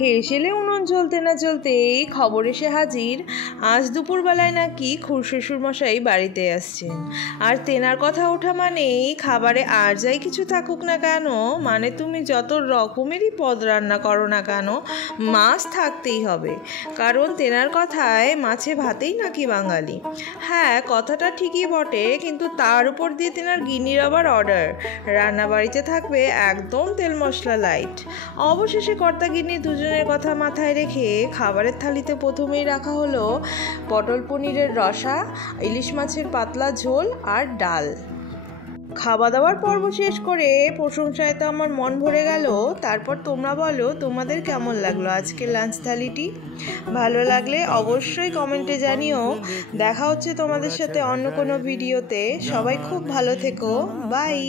হেসেলে উনুন জ্বলতে না চলতেই খবর এসে হাজির, আজ দুপুরবেলায় নাকি খুড়শ্বশুর মশাই বাড়িতে আসছেন। আর তেনার কথা ওঠা মানেই খাবারে আর যাই কিছু থাকুক না কেন, মানে তুমি যত রকমেরই পদ রান্না করো না কেন, মাছ থাকতেই হবে। কারণ তেনার কথায় মাছে ভাতেই নাকি বাঙালি। হ্যাঁ, কথাটা ঠিকই বটে, কিন্তু তার উপর দিয়ে তেনার গিন্নির আবার অর্ডার, রান্নাবাড়িতে থাকবে একদম তেল মশলা লাইট। অবশেষে কর্তা গিন্নি দুজনের কথা মাথায় রেখে খাবারের থালিতে প্রথমেই রাখা হলো পটল পনিরের রসা, ইলিশ মাছের পাতলা ঝোল আর ডাল। খাওয়া দাওয়ার পর্ব শেষ করে প্রশংসায় তো আমার মন ভরে গেল। তারপর তোমরা বলো তোমাদের কেমন লাগলো আজকের লাঞ্চ থালিটি। ভালো লাগলে অবশ্যই কমেন্টে জানিও। দেখা হচ্ছে তোমাদের সাথে অন্য কোনো ভিডিওতে। সবাই খুব ভালো থেকো। বাই।